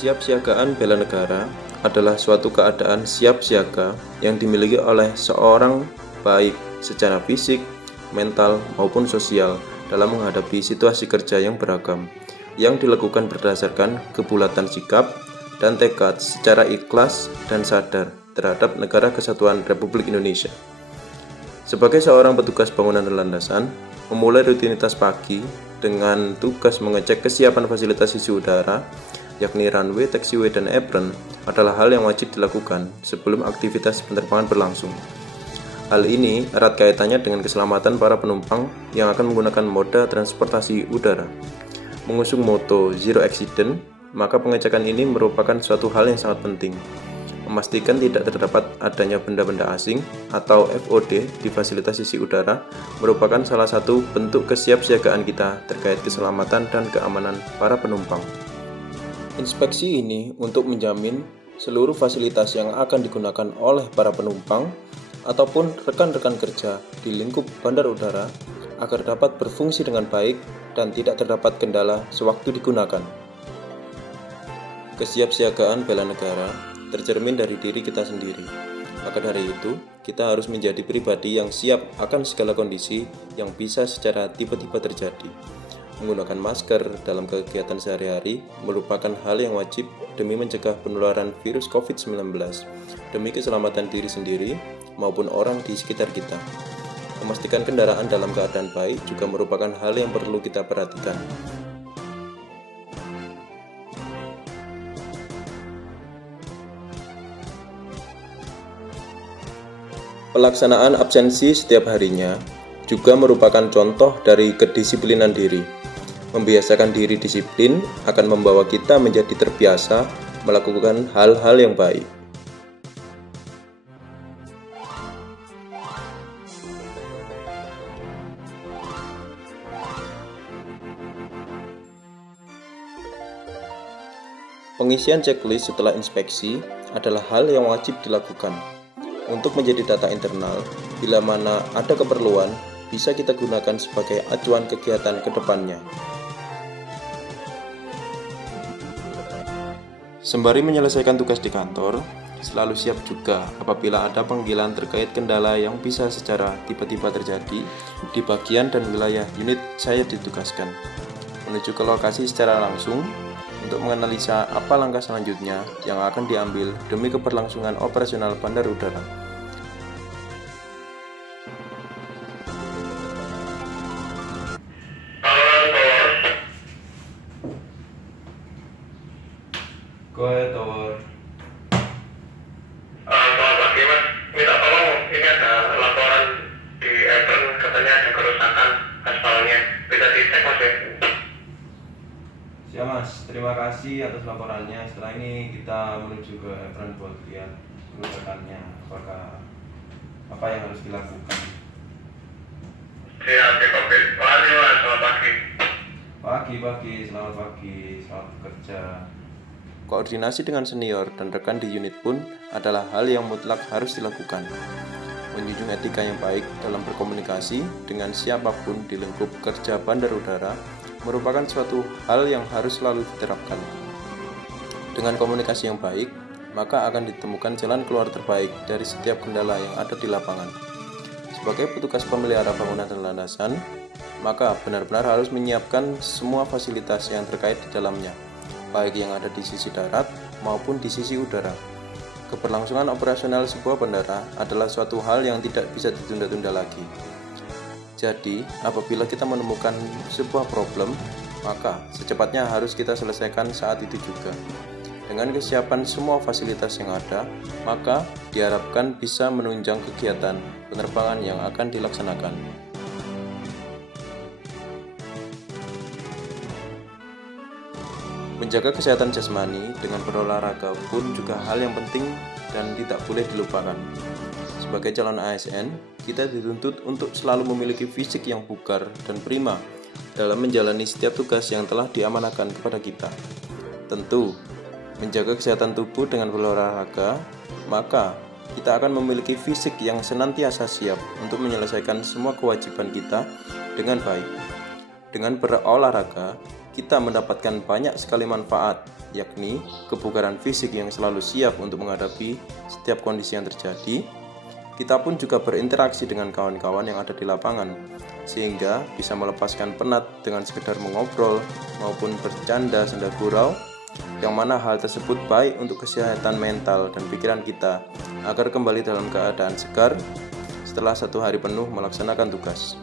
Kesiapsiagaan bela negara adalah suatu keadaan siap siaga yang dimiliki oleh seorang baik secara fisik, mental, maupun sosial dalam menghadapi situasi kerja yang beragam, yang dilakukan berdasarkan kebulatan sikap dan tekad secara ikhlas dan sadar terhadap Negara Kesatuan Republik Indonesia. Sebagai seorang petugas bangunan dan landasan, memulai rutinitas pagi dengan tugas mengecek kesiapan fasilitas sisi udara, yakni runway, taxiway, dan apron, adalah hal yang wajib dilakukan sebelum aktivitas penerbangan berlangsung. Hal ini erat kaitannya dengan keselamatan para penumpang yang akan menggunakan moda transportasi udara. Mengusung moto Zero Accident, maka pengecekan ini merupakan suatu hal yang sangat penting. Memastikan tidak terdapat adanya benda-benda asing atau FOD di fasilitas sisi udara merupakan salah satu bentuk kesiapsiagaan kita terkait keselamatan dan keamanan para penumpang. Inspeksi ini untuk menjamin seluruh fasilitas yang akan digunakan oleh para penumpang ataupun rekan-rekan kerja di lingkup bandar udara agar dapat berfungsi dengan baik dan tidak terdapat kendala sewaktu digunakan. Kesiapsiagaan bela negara tercermin dari diri kita sendiri. Maka dari itu, kita harus menjadi pribadi yang siap akan segala kondisi yang bisa secara tiba-tiba terjadi. Menggunakan masker dalam kegiatan sehari-hari merupakan hal yang wajib demi mencegah penularan virus COVID-19, demi keselamatan diri sendiri maupun orang di sekitar kita. Memastikan kendaraan dalam keadaan baik juga merupakan hal yang perlu kita perhatikan. Pelaksanaan absensi setiap harinya juga merupakan contoh dari kedisiplinan diri. Membiasakan diri disiplin akan membawa kita menjadi terbiasa melakukan hal-hal yang baik. Pengisian checklist setelah inspeksi adalah hal yang wajib dilakukan. Untuk menjadi data internal, bila mana ada keperluan, bisa kita gunakan sebagai acuan kegiatan ke depannya. Sembari menyelesaikan tugas di kantor, selalu siap juga apabila ada panggilan terkait kendala yang bisa secara tiba-tiba terjadi di bagian dan wilayah unit saya ditugaskan. Menuju ke lokasi secara langsung untuk menganalisa apa langkah selanjutnya yang akan diambil demi keberlangsungan operasional bandar udara. Go ahead, Tower. Selamat pagi, Mas. Minta tolong, ini ada laporan di apron, katanya ada kerusakan aspalnya. Bisa dicek, Mas, ya? Siap, Mas. Terima kasih atas laporannya. Setelah ini kita menuju ke apron buat lihat kerusakannya. Apakah apa yang harus dilakukan? Siap, oke. Makasih, Mas. Selamat pagi. Selamat pagi, selamat bekerja. Koordinasi dengan senior dan rekan di unit pun adalah hal yang mutlak harus dilakukan. Menjunjung etika yang baik dalam berkomunikasi dengan siapapun di lingkup kerja bandar udara merupakan suatu hal yang harus selalu diterapkan. Dengan komunikasi yang baik, maka akan ditemukan jalan keluar terbaik dari setiap kendala yang ada di lapangan. Sebagai petugas pemelihara bangunan dan landasan, maka benar-benar harus menyiapkan semua fasilitas yang terkait di dalamnya, baik yang ada di sisi darat maupun di sisi udara. Keberlangsungan operasional sebuah bandara adalah suatu hal yang tidak bisa ditunda-tunda lagi. Jadi, apabila kita menemukan sebuah problem, maka secepatnya harus kita selesaikan saat itu juga. Dengan kesiapan semua fasilitas yang ada, maka diharapkan bisa menunjang kegiatan penerbangan yang akan dilaksanakan. Menjaga kesehatan jasmani dengan berolahraga pun juga hal yang penting dan tidak boleh dilupakan. Sebagai calon ASN, kita dituntut untuk selalu memiliki fisik yang bugar dan prima dalam menjalani setiap tugas yang telah diamanahkan kepada kita. Tentu, menjaga kesehatan tubuh dengan berolahraga, maka kita akan memiliki fisik yang senantiasa siap untuk menyelesaikan semua kewajiban kita dengan baik. Dengan berolahraga, kita mendapatkan banyak sekali manfaat, yakni kebugaran fisik yang selalu siap untuk menghadapi setiap kondisi yang terjadi. Kita pun juga berinteraksi dengan kawan-kawan yang ada di lapangan, sehingga bisa melepaskan penat dengan sekedar mengobrol maupun bercanda senda gurau, yang mana hal tersebut baik untuk kesehatan mental dan pikiran kita agar kembali dalam keadaan segar setelah 1 hari penuh melaksanakan tugas.